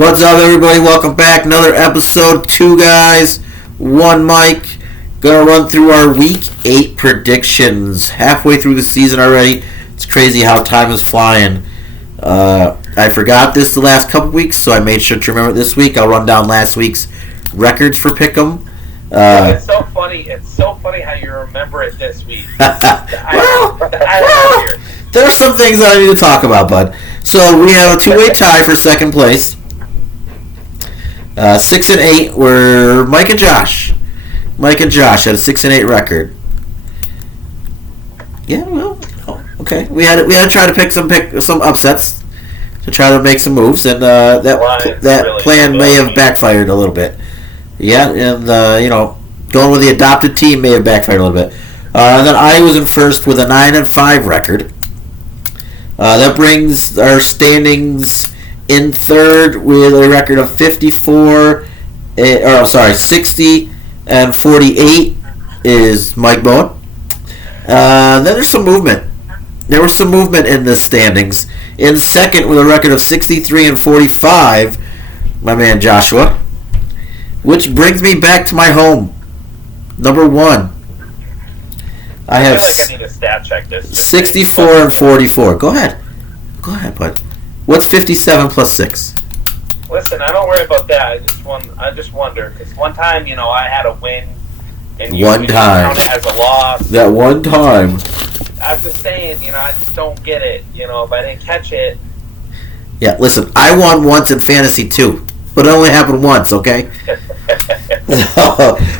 What's up, everybody? Welcome back. Another episode. Two guys, one mic. Gonna run through our Week 8 predictions. Halfway through the season already. It's crazy how time is flying. I forgot this the last couple weeks, so I made sure to remember it this week. I'll run down last week's records for Pick'em. It's so funny. It's so funny how you remember it this week. There are some things that I need to talk about, bud. So we have a two-way tie for second place. 6 and 8 were Mike and Josh. Mike and Josh had a 6 and 8 record. Yeah, well, okay. We had to try to pick some upsets to try to make some moves, and that plan may have backfired a little bit. Yeah, and going with the adopted team may have backfired a little bit. And then I was in first with a 9 and 5 record. That brings our standings in third with a record of 60 and 48 is Mike Bowen. Then there's some movement. There was some movement in the standings. In second with a record of 63 and 45, my man Joshua. Which brings me back to my home. Number one. I have feel like I need a stat check this. 64 and 44. Go ahead, bud. What's 57 plus 6? Listen, I don't worry about that. I just wonder because one time, I had a win, and you count it as a loss. That one time. I'm just saying, I just don't get it. If I didn't catch it. Yeah, listen, I won once in fantasy too, but it only happened once. Okay.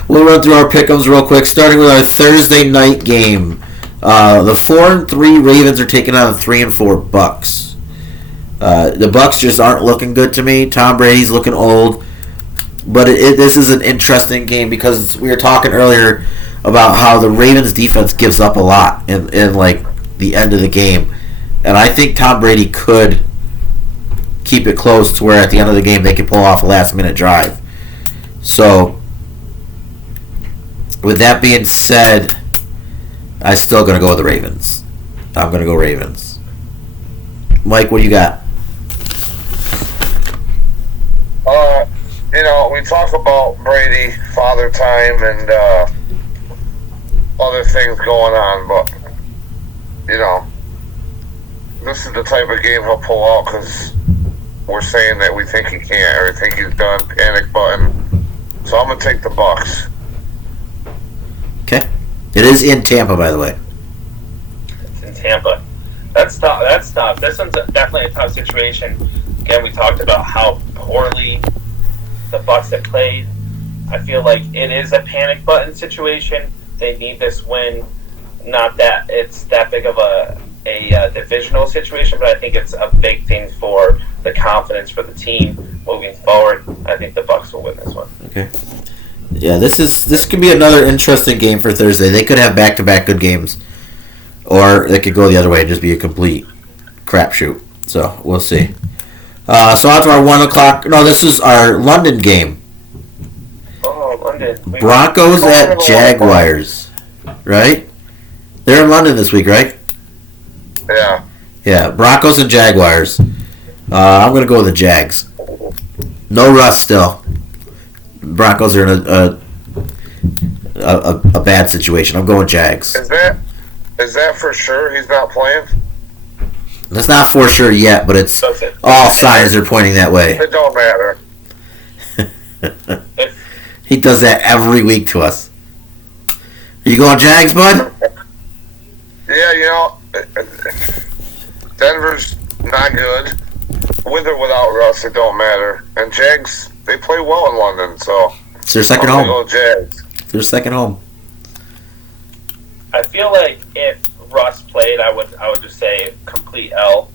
We'll run through our pick'ems real quick, starting with our Thursday night game. The 4 and 3 Ravens are taking on the 3 and 4 Bucks. The Bucks just aren't looking good to me. Tom Brady's looking old, but this is an interesting game because we were talking earlier about how the Ravens defense gives up a lot in like the end of the game, and I think Tom Brady could keep it close to where at the end of the game they could pull off a last minute drive. So, with that being said, I'm still going to go with the Ravens. I'm going to go Ravens. Mike, what do you got? We talk about Brady, father time, and other things going on, but, this is the type of game he'll pull out because we're saying that we think he can't, or we think he's done, panic button. So I'm going to take the Bucks. Okay. It is in Tampa, by the way. It's in Tampa. That's tough. This one's definitely a tough situation. Again, we talked about how poorly the Bucks have played. I feel like it is a panic button situation. They need this win. Not that it's that big of a divisional situation, but I think it's a big thing for the confidence for the team moving forward. I think the Bucks will win this one. Okay. Yeah, this could be another interesting game for Thursday. They could have back-to-back good games, or they could go the other way and just be a complete crapshoot. So we'll see. So after our 1 o'clock, no, this is our London game. Oh, London. Broncos at Jaguars, right? They're in London this week, right? Yeah. Yeah, Broncos and Jaguars. I'm going to go with the Jags. No Russ still. Broncos are in a bad situation. I'm going Jags. Is that for sure he's not playing? That's not for sure yet, but it's all signs are pointing that way. It don't matter. He does that every week to us. Are you going Jags, bud? Yeah, Denver's not good. With or without Russ, it don't matter. And Jags, they play well in London, so it's their second home. Go Jags. It's their second home. I feel like if Russ played, I would just say complete L.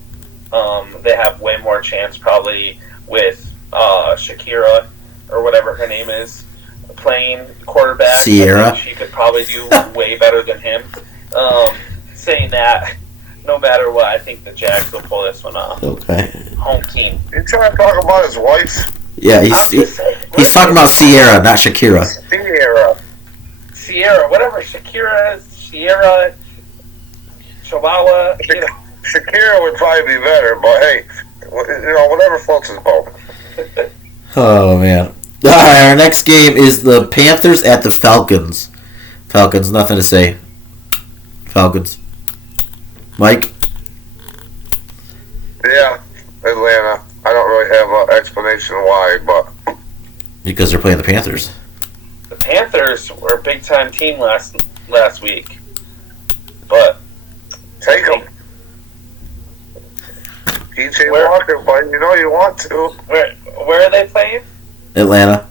They have way more chance probably with Shakira or whatever her name is playing quarterback. Sierra. She could probably do way better than him. Saying that, no matter what, I think the Jags will pull this one off. Okay. Home team. You trying to talk about his wife? Yeah, he's talking about Sierra, not Shakira. Sierra, whatever Shakira, Sierra, Chihuahua. Shakira would probably be better, but hey, whatever floats his boat. Oh man. All right, our next game is the Panthers at the Falcons. Falcons, nothing to say. Falcons. Mike? Yeah, Atlanta. I don't really have an explanation why, but Because they're playing the Panthers. The Panthers were a big time team last week, but take them. PJ Where- Walker, but you know you want to. where are they playing? Atlanta.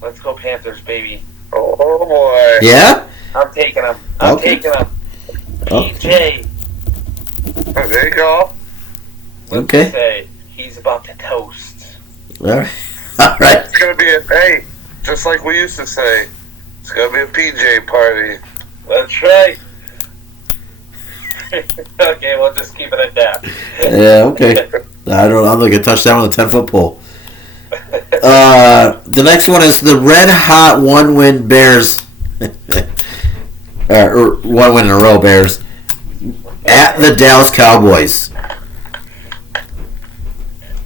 Let's go Panthers, baby. Oh boy. Yeah? I'm taking them. I'm Okay. taking them. Oh. PJ, There you go. Okay. say he's about to toast. All right. All right. It's gonna be hey, just like we used to say, it's gonna be a PJ party. That's right. Okay, we'll just keep it at that. Yeah, okay. I'm looking at touchdown with a 10-foot pole. The next one is the red hot 1-win Bears. Or 1 win in a row Bears. At the Dallas Cowboys.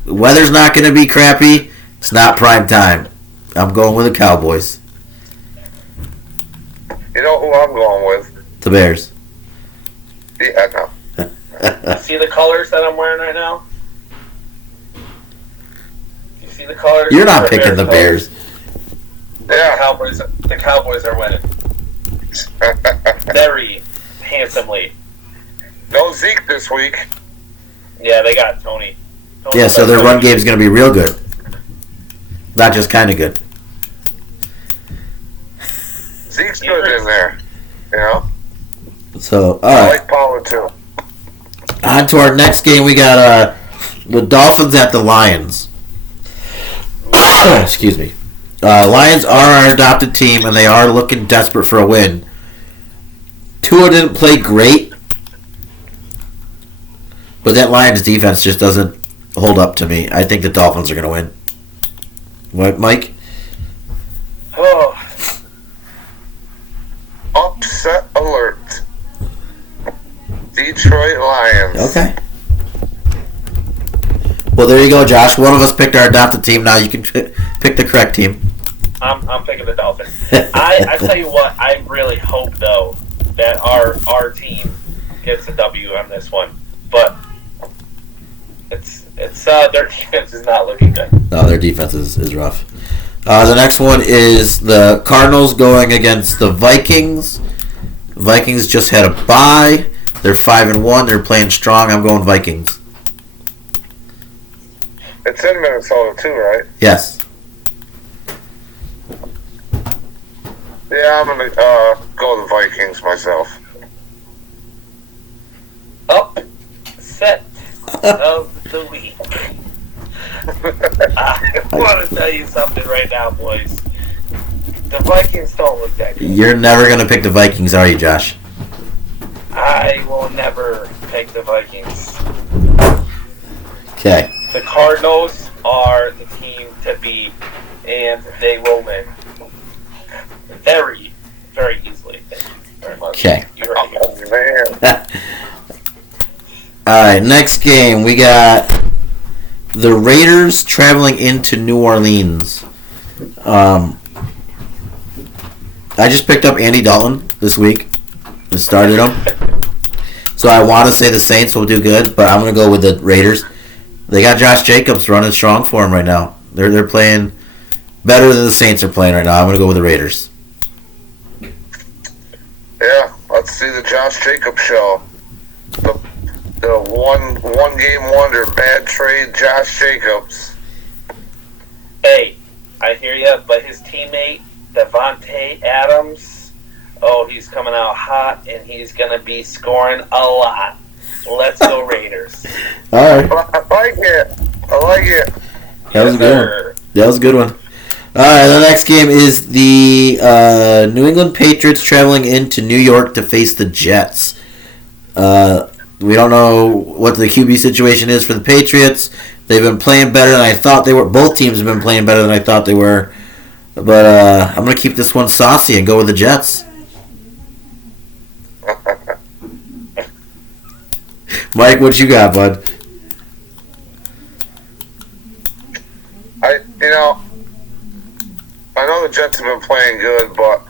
The weather's not going to be crappy. It's not prime time. I'm going with the Cowboys. You know who I'm going with? The Bears. Yeah, no. See the colors that I'm wearing right now? You see the colors? You're not They're picking the Bears. Yeah. The Cowboys are winning very handsomely. No Zeke this week. Yeah, they got Tony. Yeah, so their run game's going to be real good. Not just kind of good. Zeke's good in there. You know? So, I alright. like Pollard too. On to our next game, we got the Dolphins at the Lions. Excuse me. Lions are our adopted team, and they are looking desperate for a win. Tua didn't play great, but that Lions defense just doesn't hold up to me. I think the Dolphins are going to win. What, Mike? Oh, Upset alert. Detroit Lions. Okay. Well, there you go, Josh. One of us picked our adopted team. Now you can pick the correct team. I'm picking the Dolphins. I tell you what, I really hope though that our team gets a W on this one, but it's their defense is not looking good. No, their defense is rough. The next one is the Cardinals going against the Vikings. Vikings just had a bye. They're 5-1. They're playing strong. I'm going Vikings. It's in Minnesota too, right? Yes. Yeah, I'm gonna go with the Vikings myself. Upset of the week. I want to tell you something right now, boys. The Vikings don't look that good. You're never going to pick the Vikings, are you, Josh? I will never pick the Vikings. Okay. The Cardinals are the team to beat, and they will win very, very easily. Thank you very much. Okay. You're right. Oh man. All right, next game. We got the Raiders traveling into New Orleans. I just picked up Andy Dalton this week and started him. So I want to say the Saints will do good, but I'm going to go with the Raiders. They got Josh Jacobs running strong for him right now. They're playing better than the Saints are playing right now. I'm going to go with the Raiders. Yeah, let's see the Josh Jacobs show. The one game wonder, bad trade, Josh Jacobs. Hey, I hear you, but his teammate, Devontae Adams, he's coming out hot, and he's going to be scoring a lot. Let's go Raiders. All right. I like it. I like it. That was a good one. Sir. That was a good one. All right, the next game is the New England Patriots traveling into New York to face the Jets. We don't know what the QB situation is for the Patriots. They've been playing better than I thought they were. Both teams have been playing better than I thought they were. But I'm going to keep this one saucy and go with the Jets. Mike, what you got, bud? I know the Jets have been playing good, but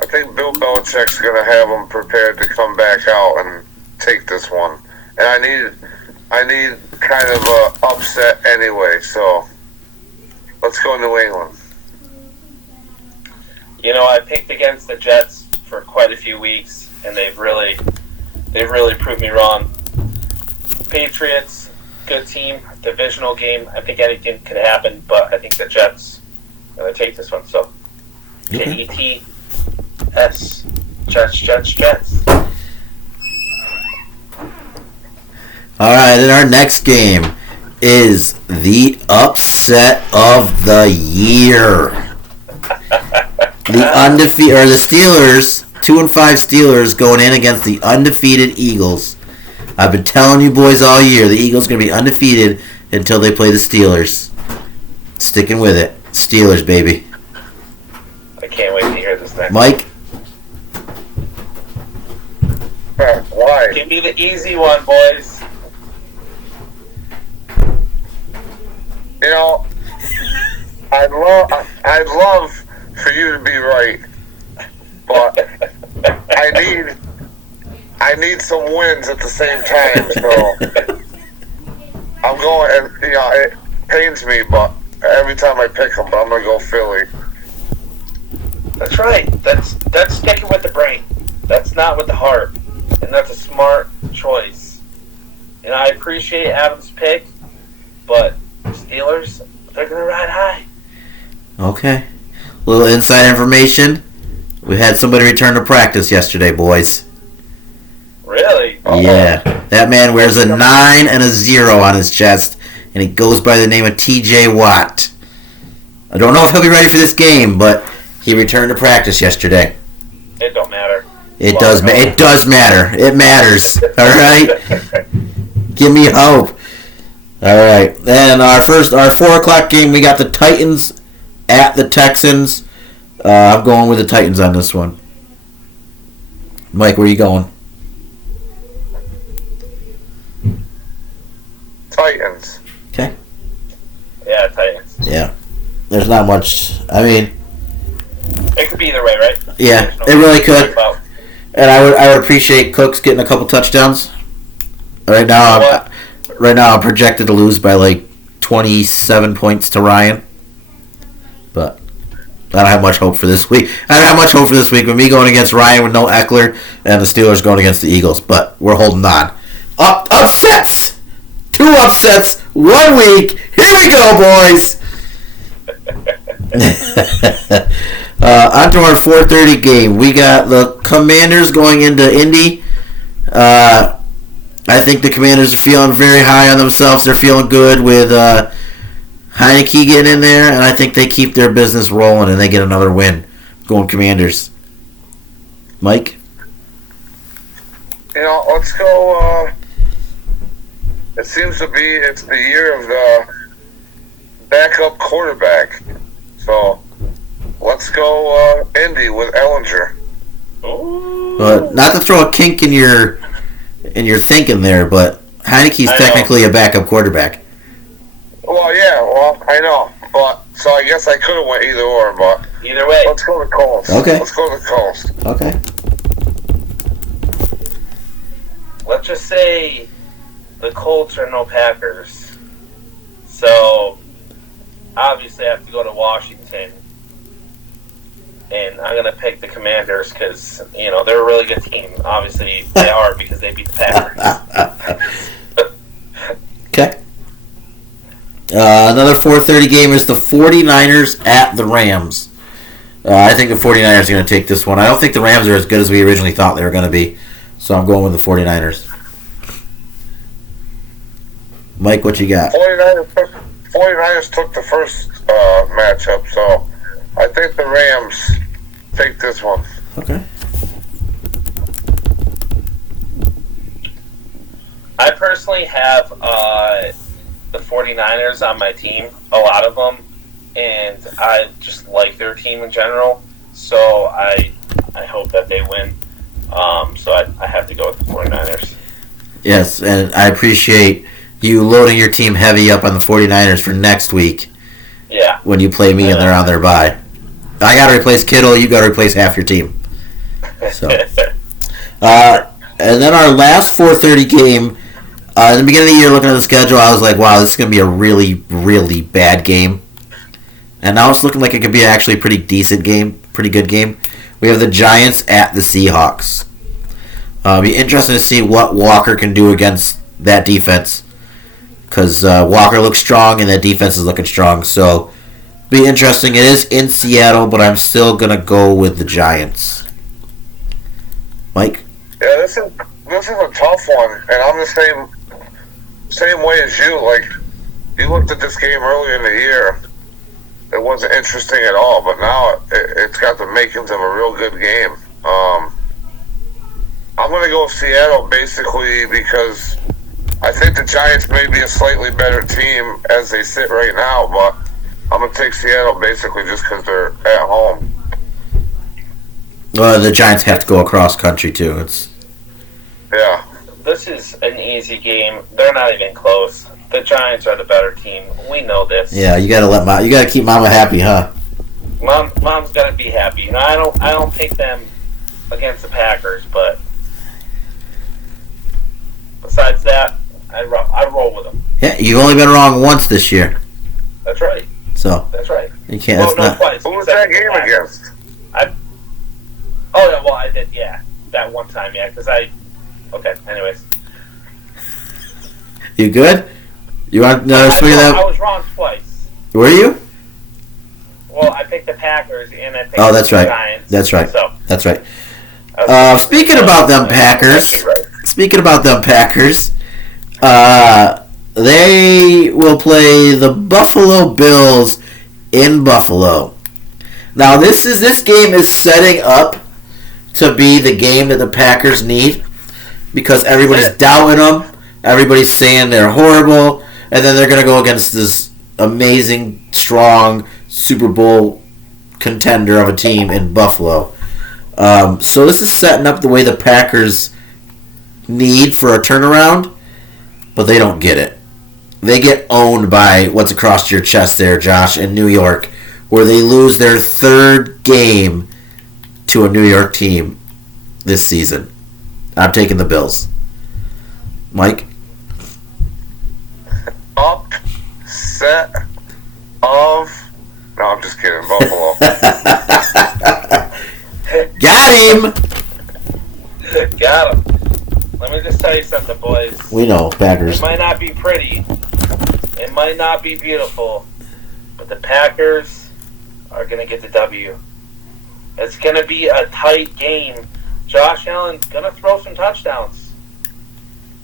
I think Bill Belichick's going to have them prepared to come back out and take this one. And I need kind of a upset anyway, so let's go New England. I picked against the Jets for quite a few weeks, and they've really proved me wrong. Patriots, good team, divisional game. I think anything could happen, but I think the Jets are going to take this one. So, Jets, Jets. All right, then our next game is the upset of the year. The Steelers, 2-5 Steelers going in against the undefeated Eagles. I've been telling you boys all year, the Eagles are going to be undefeated until they play the Steelers. Sticking with it. Steelers, baby. I can't wait to hear this next. Mike? Why? Give me the easy one, boys. I'd love for you to be right, but I need some wins at the same time. So I'm going, and it pains me, but every time I pick them, I'm gonna go Philly. That's right. That's sticking with the brain. That's not with the heart, and that's a smart choice. And I appreciate Adam's pick, but Steelers, they're gonna ride high. Okay. A little inside information. We had somebody return to practice yesterday, boys. Really? Yeah. That man wears a 9 and a 0 on his chest, and he goes by the name of T.J. Watt. I don't know if he'll be ready for this game, but he returned to practice yesterday. It don't matter. It does matter. It matters. All right? Give me hope. All right. Then our 4 o'clock game, we got the Titans at the Texans. I'm going with the Titans on this one. Mike, where are you going? Titans. Okay. Yeah, Titans. Yeah. There's not much. I mean, it could be either way, right? Yeah, it really could. And I would appreciate Cooks getting a couple touchdowns. Right now, I'm projected to lose by like 27 points to Ryan. But I don't have much hope for this week. I don't have much hope for this week with me going against Ryan with no Eckler and the Steelers going against the Eagles. But we're holding on. Upsets! 2 upsets, 1 week. Here we go, boys! On to our 4:30 game. We got the Commanders going into Indy. I think the Commanders are feeling very high on themselves. They're feeling good with Heineke getting in there, and I think they keep their business rolling and they get another win. Going Commanders. Mike? Let's go. It seems to be it's the year of the backup quarterback. So let's go Indy with Ellinger. Not to throw a kink in your thinking there, but Heineke's technically a backup quarterback. Well, yeah, I know, but so I guess I could have went either or, but either way, let's go to Colts. Okay, let's go to Colts. Okay. Let's just say the Colts are no Packers, so obviously I have to go to Washington. And I'm going to pick the Commanders because, they're a really good team. Obviously, they are because they beat the Packers. Okay. Another 4:30 game is the 49ers at the Rams. I think the 49ers are going to take this one. I don't think the Rams are as good as we originally thought they were going to be. So I'm going with the 49ers. Mike, what you got? 49ers took the first matchup, so I think the Rams take this one. Okay. I personally have the 49ers on my team, a lot of them, and I just like their team in general, so I hope that they win. So I have to go with the 49ers. Yes, and I appreciate you loading your team heavy up on the 49ers for next week. Yeah. when you play me and they're on their bye. I got to replace Kittle. You got to replace half your team. So, and then our last 4:30 game. In the beginning of the year, looking at the schedule, I was like, "Wow, this is going to be a really, really bad game." And now it's looking like it could be actually a pretty decent game, pretty good game. We have the Giants at the Seahawks. Be interesting to see what Walker can do against that defense, because Walker looks strong and that defense is looking strong. So, be interesting. It is in Seattle, but I'm still gonna go with the Giants. Mike? Yeah, this is a tough one, and I'm the same way as you. Like, you looked at this game earlier in the year, it wasn't interesting at all, but now it's got the makings of a real good game. I'm going to go with Seattle basically because I think the Giants may be a slightly better team as they sit right now, but I'm going to take Seattle basically just because they're at home. Well, the Giants have to go across country too. Yeah. This is an easy game. They're not even close. The Giants are the better team. We know this. Yeah, you gotta keep Mama happy, huh? Mom's gonna be happy. You know, I don't pick them against the Packers, but besides that, I roll with them. Yeah, you've only been wrong once this year. That's right. So that's right. You can't. Well, no, twice. Who was that game against? I did. Yeah, that one time. Yeah, because Okay. Anyways. You good? You want another swing of that? I was wrong twice. Were you? Well, I picked the Packers and I picked that's the right. Giants. That's right. So, that's right. Speaking about them Packers, they will play the Buffalo Bills in Buffalo. Now, this game is setting up to be the game that the Packers need because everybody's doubting them. Everybody's saying they're horrible. And then they're going to go against this amazing, strong Super Bowl contender of a team in Buffalo. So this is setting up the way the Packers need for a turnaround, but they don't get it. They get owned by what's across your chest there, Josh, in New York, where they lose their third game to a New York team this season. I'm taking the Bills. Mike? Upset of... No, I'm just kidding. Buffalo. Got him! Got him. Let me just tell you something, boys. We know, Packers. It might not be pretty. It might not be beautiful. But the Packers are going to get the W. It's going to be a tight game. Josh Allen's going to throw some touchdowns.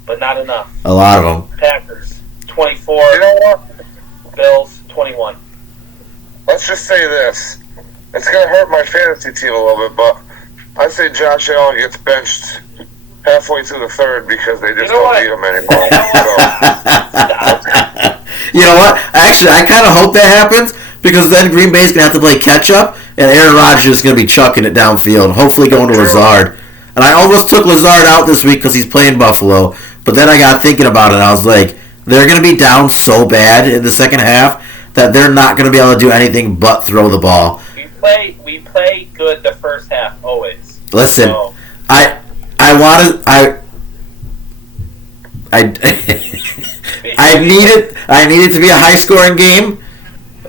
But not enough. A lot of them. Packers, 24. You know what? Bills, 21. Let's just say this. It's going to hurt my fantasy team a little bit, but I say Josh Allen gets benched halfway through the third because they just don't need him anymore. You know what? Actually, I kind of hope that happens because then Green Bay's going to have to play catch-up and Aaron Rodgers is going to be chucking it downfield, hopefully going to Lazard. And I almost took Lazard out this week because he's playing Buffalo, but then I got thinking about it and I was like, they're going to be down so bad in the second half that they're not going to be able to do anything but throw the ball. We play good the first half always. Listen, so. I need it to be a high scoring game,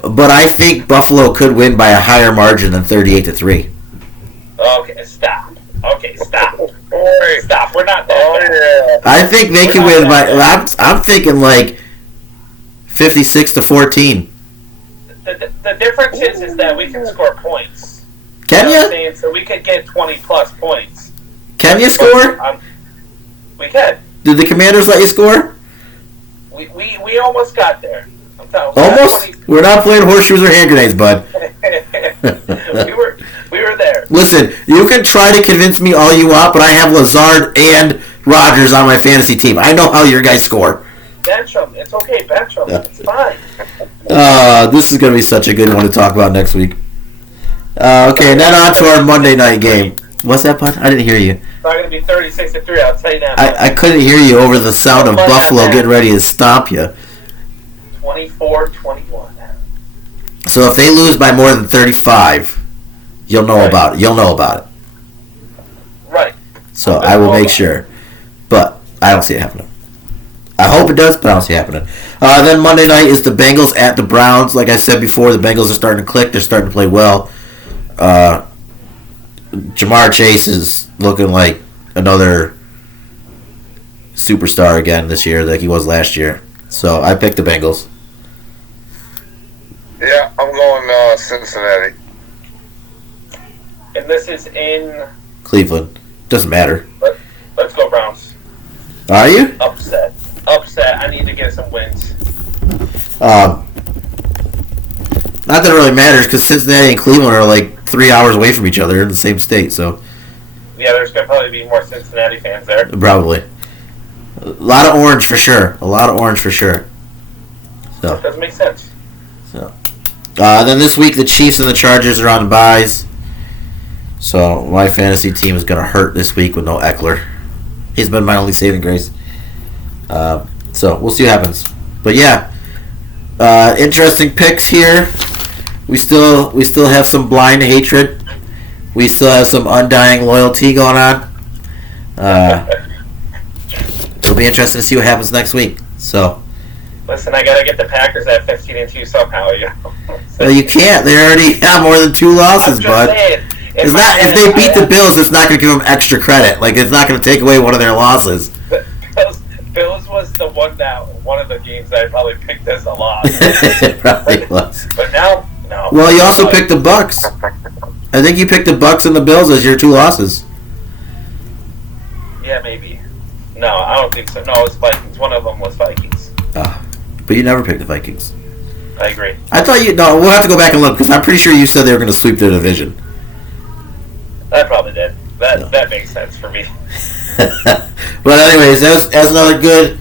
but I think Buffalo could win by a higher margin than 38-3. Okay, stop. Stop. We're not that bad. I think they can win by. I'm thinking like 56-14. The difference is that we can score points. Can you? Know what I'm saying? So we could get 20 plus points. Can you score? We can. Did the Commanders let you score? We almost got there. Almost? We're not playing horseshoes or hand grenades, bud. we were there. Listen, you can try to convince me all you want, but I have Lazard and Rodgers on my fantasy team. I know how your guys score. Bench them. It's okay. Bench them. It's fine. This is going to be such a good one to talk about next week. Okay, and then on to our Monday night game. What's that, bud? I didn't hear you. It's not going to be 36-3. I'll tell you that. I couldn't hear you over the sound of Buffalo getting ready to stomp you. 24-21. So if they lose by more than 35, you'll know Right. about it. You'll know about it. Right. So I will make sure. But I don't see it happening. I hope it does, but I don't see it happening. Then Monday night is the Bengals at the Browns. Like I said before, the Bengals are starting to click. They're starting to play well. Jamar Chase is looking like another superstar again this year, like he was last year. So I picked the Bengals. Yeah, I'm going Cincinnati. And this is in. Cleveland. Doesn't matter. Let's go Browns. Are you? Upset. I need to get some wins. Not that it really matters because Cincinnati and Cleveland are like 3 hours away from each other in the same state, so Yeah, there's gonna probably be more Cincinnati fans there. probably. A lot of orange for sure. So, Doesn't make sense. then this week the Chiefs and the Chargers are on the byes. So my fantasy team is going to hurt this week with no Eckler. He's been my only saving grace. So we'll see what happens. But yeah, interesting picks here. We still have some blind hatred. We still have some undying loyalty going on. It'll be interesting to see what happens next week. So, Listen, I gotta get the Packers at 15-2 somehow. well, you can't. They already have more than 2 losses, I'm just bud. saying. It's not if they beat the Bills. It's not going to give them extra credit. Like it's not going to take away one of their losses. Bills was the one of the games that I probably picked as a loss. It probably was. But now, no. Well, you also picked the Bucks. I think you picked the Bucks and the Bills as your 2 losses. Yeah, maybe. No, I don't think so. No, it's Vikings. One of them was Vikings. But you never picked the Vikings. I agree. I thought you. No, we'll have to go back and look because I'm pretty sure you said they were going to sweep the division. I probably did. That makes sense for me. But anyways, that's another good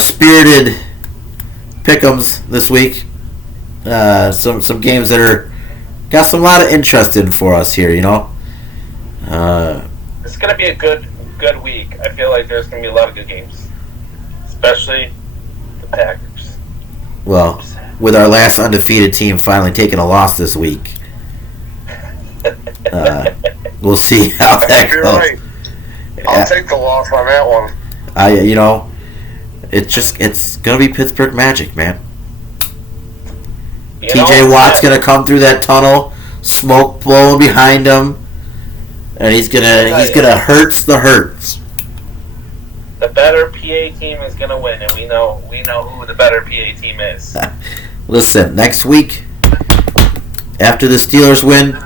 spirited pick'ems this week. Some games that are got some lot of interest in for us here. You know. It's gonna be a good week. I feel like there's gonna be a lot of good games, especially the Packers. Well, with our last undefeated team finally taking a loss this week, we'll see how that You're goes. right. I'll take the loss on that one. It's gonna be Pittsburgh Magic, man. You know, TJ Watt's gonna come through that tunnel, smoke blowing behind him, and he's gonna hurts the hurts. The better PA team is gonna win, and we know who the better PA team is. Listen, next week, after the Steelers win,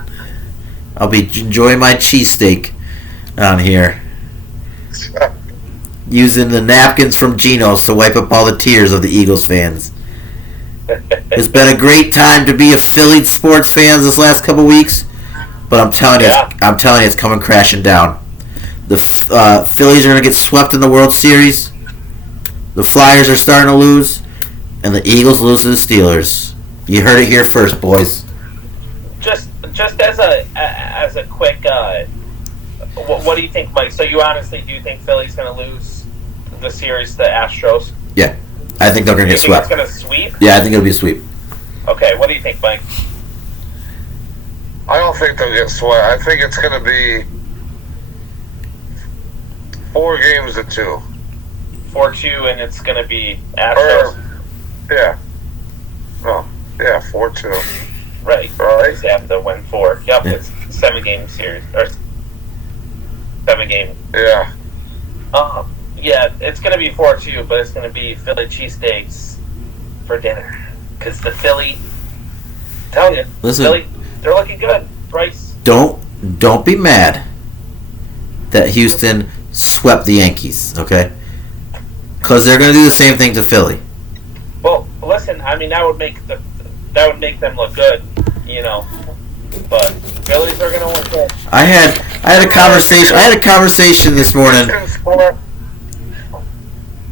I'll be enjoying my cheesesteak on here, using the napkins from Geno's to wipe up all the tears of the Eagles fans. It's been a great time to be a Philly sports fan this last couple weeks, but I'm telling you, it's coming crashing down. The Phillies are going to get swept in the World Series. The Flyers are starting to lose, and the Eagles lose to the Steelers. You heard it here first, boys. Just as a quick, what do you think, Mike? So you honestly do think Philly's going to lose the series to the Astros? Yeah, I think they're going to get You think swept. it's going to sweep? Yeah, I think it'll be a sweep. Okay, what do you think, Mike? I don't think they'll get swept. I think it's going to be 4-2. 4-2, and it's going to be Astros. Yeah. No. Yeah, 4-2. Right. Right. They have to win 4. Yep, Yeah. it's 7-game series. Or 7-game. Yeah. Yeah, it's going to be 4-2, but it's going to be Philly cheesesteaks for dinner. Because the Philly, I'm telling you, Listen. Philly, they're looking good. Bryce. Don't be mad that Houston swept the Yankees, okay? Because they're going to do the same thing to Philly. Well, listen, I mean that would make them look good, you know. But Phillies are going to look good. I had a conversation. I had a conversation this morning.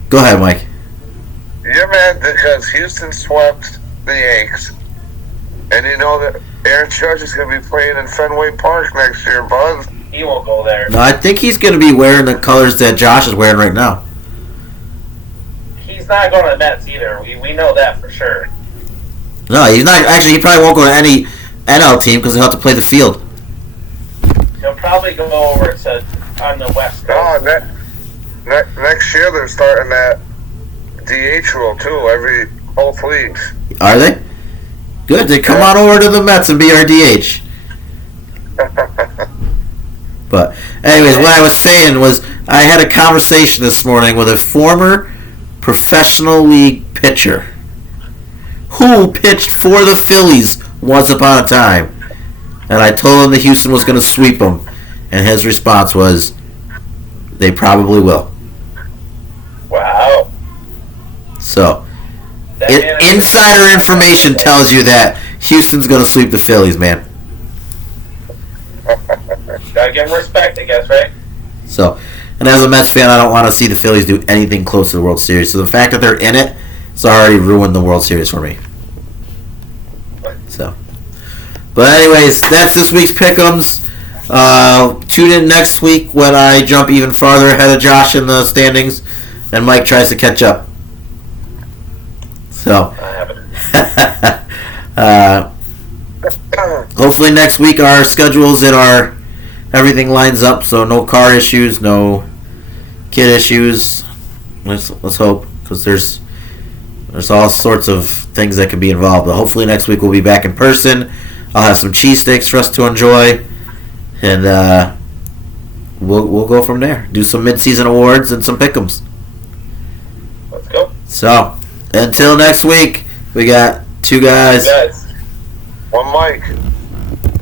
Go ahead, Mike. You're mad because Houston swept the Yanks, and you know that Aaron Judge is going to be playing in Fenway Park next year, bud. He won't go there. No, I think he's going to be wearing the colors that Josh is wearing right now. He's not going to the Mets either. We know that for sure. No, he's not. Actually, he probably won't go to any NL team because he'll have to play the field. He'll probably go over to on the West No, Coast. next year they're starting that DH rule too. Both leagues. Are they? Good. Then come on over to the Mets and be our DH. But anyways, what I was saying was I had a conversation this morning with a former professional league pitcher who pitched for the Phillies once upon a time. And I told him that Houston was going to sweep them. And his response was, they probably will. Wow. So, That man is- insider information tells you that Houston's going to sweep the Phillies, man. Gotta give him respect, I guess, right? So, and as a Mets fan, I don't want to see the Phillies do anything close to the World Series. So the fact that they're in it, it's already ruined the World Series for me. So, but anyways, that's this week's Pick'ems. Tune in next week when I jump even farther ahead of Josh in the standings, and Mike tries to catch up. So, I haven't. hopefully next week our schedules and our everything lines up, so no car issues, no kid issues. Let's hope, because there's all sorts of things that could be involved. But hopefully next week we'll be back in person. I'll have some cheesesteaks for us to enjoy, and we'll go from there. Do some mid-season awards and some pick'ems. Let's go. So until next week, we got two guys. Guys. One mic.